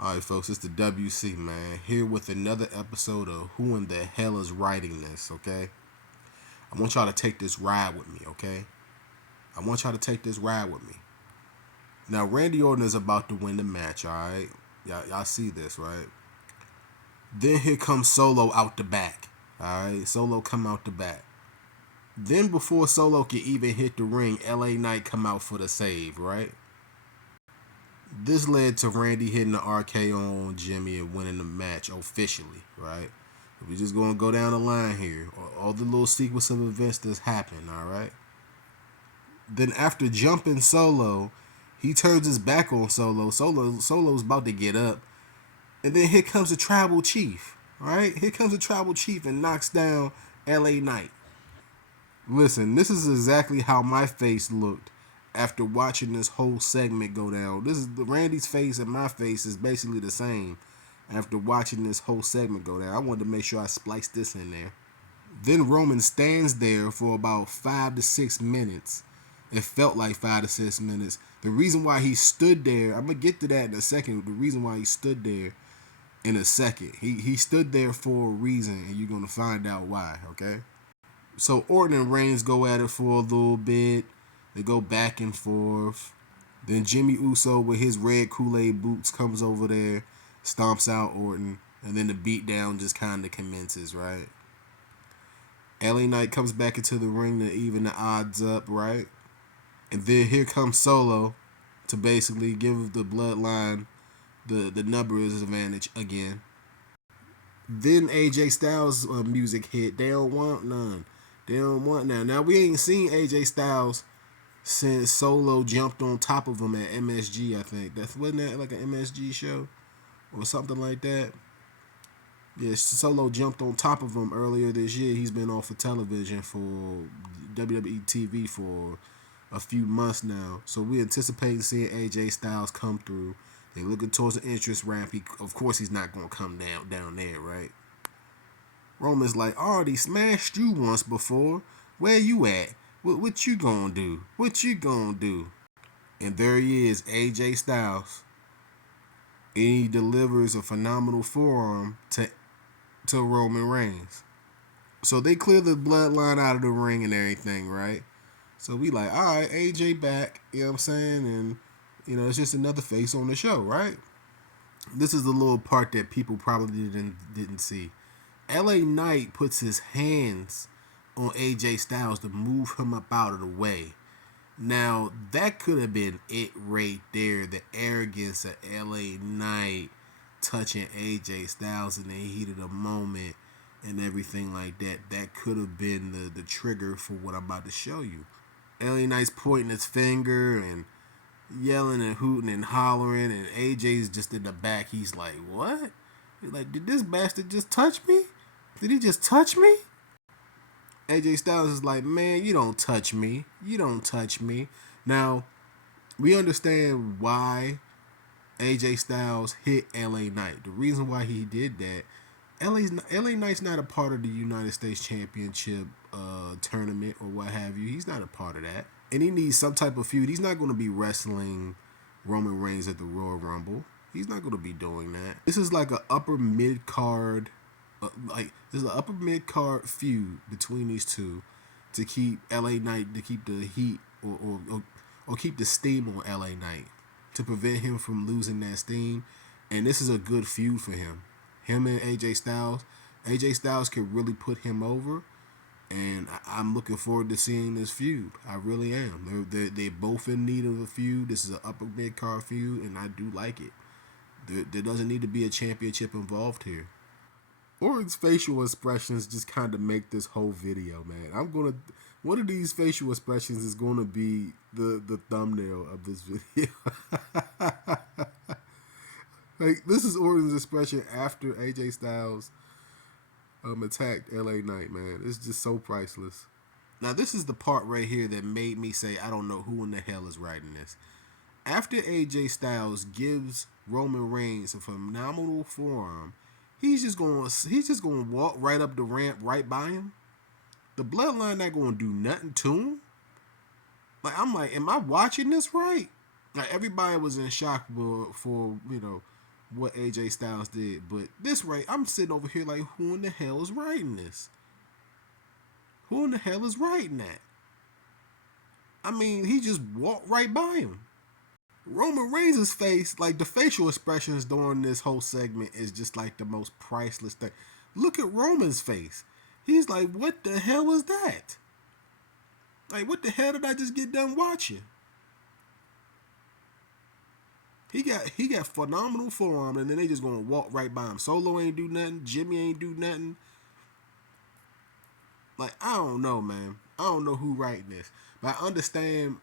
Alright, folks, it's the WC, man. Here with another episode of Who in the Hell is Writing This, okay? I want y'all to take this ride with me, okay? I want y'all to take this ride with me. Now, Randy Orton is about to win the match, alright? Y'all see this, right? Then here comes Solo out the back, alright? Solo come out the back. Then before Solo can even hit the ring, LA Knight come out for the save, right? This led to Randy hitting the RKO on Jimmy and winning the match officially, right? We're just going to go down the line here. All the little sequence of events that's happened, all right? Then after jumping Solo, he turns his back on Solo. Solo's about to get up. And then here comes the Tribal Chief, right? Here comes the Tribal Chief and knocks down LA Knight. Listen, this is exactly how my face looked after watching this whole segment go down. This is Randy's face and my face is basically the same after watching this whole segment go down. I wanted to make sure I spliced this in there. Then Roman stands there for about 5 to 6 minutes. It felt like 5 to 6 minutes. The reason why he stood there, I'm going to get to that in a second. The reason why he stood there in a second. He stood there for a reason, and you're going to find out why, okay? So Orton and Reigns go at it for a little bit. They go back and forth. Then Jimmy Uso with his red Kool-Aid boots comes over there, stomps out Orton, and then the beatdown just kind of commences, right? LA Knight comes back into the ring to even the odds up, right? And then here comes Solo to basically give the Bloodline the numbers advantage again. Then AJ Styles music hit. They don't want none. They don't want none. Now we ain't seen AJ Styles since Solo jumped on top of him at MSG. I think wasn't that like an MSG show or something like that. Yeah, Solo jumped on top of him earlier this year. He's been off of television for WWE TV for a few months now. So we anticipate seeing AJ Styles come through. They looking towards the entrance ramp. Of course, he's not gonna come down there, right? Roman's like, I already smashed you once before. Where you at? What you gonna do? What you gonna do? And there he is, AJ Styles. And he delivers a phenomenal forearm to Roman Reigns. So they clear the Bloodline out of the ring and everything, right? So we like, all right, AJ back, you know what I'm saying? And, it's just another face on the show, right? This is the little part that people probably didn't see. LA Knight puts his hands on AJ Styles to move him up out of the way. Now, that could have been it right there. The arrogance of LA Knight touching AJ Styles in the heat of the moment and everything like that. That could have been the trigger for what I'm about to show you. LA Knight's pointing his finger and yelling and hooting and hollering, and AJ's just in the back. He's like, what? He's like, did this bastard just touch me? Did he just touch me? AJ Styles is like, man, you don't touch me. You don't touch me. Now, we understand why AJ Styles hit LA Knight. The reason why he did that, LA Knight's not a part of the United States Championship tournament or what have you. He's not a part of that. And he needs some type of feud. He's not going to be wrestling Roman Reigns at the Royal Rumble. He's not going to be doing that. This is like an upper mid card, this is an upper mid card feud between these two to keep LA Knight, to keep the heat or keep the steam on LA Knight, to prevent him from losing that steam. And this is a good feud for him. Him and AJ Styles. AJ Styles could really put him over. And I'm looking forward to seeing this feud. I really am. They're both in need of a feud. This is an upper mid card feud, and I do like it. There doesn't need to be a championship involved here. Orton's facial expressions just kind of make this whole video, man. One of these facial expressions is gonna be the thumbnail of this video. Like, this is Orton's expression after AJ Styles attacked LA Knight, man. It's just so priceless. Now, this is the part right here that made me say, I don't know who in the hell is writing this. After AJ Styles gives Roman Reigns a phenomenal forearm, he's just gonna walk right up the ramp right by him. The Bloodline not gonna do nothing to him. Like, I'm like, am I watching this right? Like, everybody was in shock for what AJ Styles did. But this right, I'm sitting over here like, who in the hell is writing this? Who in the hell is writing that? I mean, he just walked right by him. Roman Reigns' face, like the facial expressions during this whole segment, is just like the most priceless thing. Look at Roman's face. He's like, what the hell was that? Like, what the hell did I just get done watching? He got phenomenal forearm, and then they just gonna walk right by him. Solo ain't do nothing. Jimmy ain't do nothing. Like, I don't know, man. I don't know who writing this, but I understand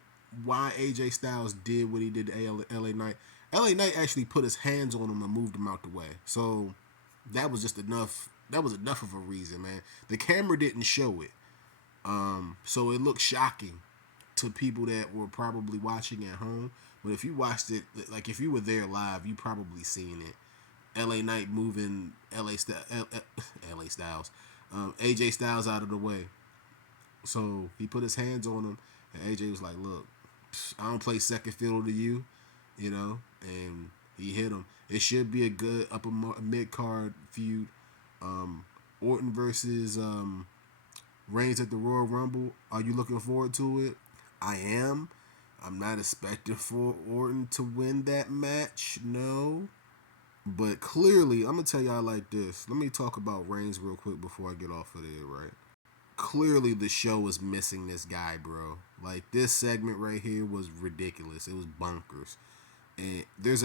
why AJ Styles did what he did to LA Knight. LA Knight actually put his hands on him and moved him out the way. So that was just enough. That was enough of a reason, man. The camera didn't show it, so it looked shocking to people that were probably watching at home. But if you watched it, like if you were there live, you probably seen it. LA Knight moving LA Styles, AJ Styles out of the way. So he put his hands on him, and AJ was like, "Look, I don't play second fiddle to you, you know." And he hit him. It should be a good upper mid card feud. Orton versus Reigns at the Royal Rumble. Are you looking forward to it? I am. I'm not expecting for Orton to win that match. No. But clearly, I'm gonna tell y'all like this. Let me talk about Reigns real quick before I get off of there, right? Clearly, the show is missing this guy, bro. Like, this segment right here was ridiculous. It was bonkers. And there's an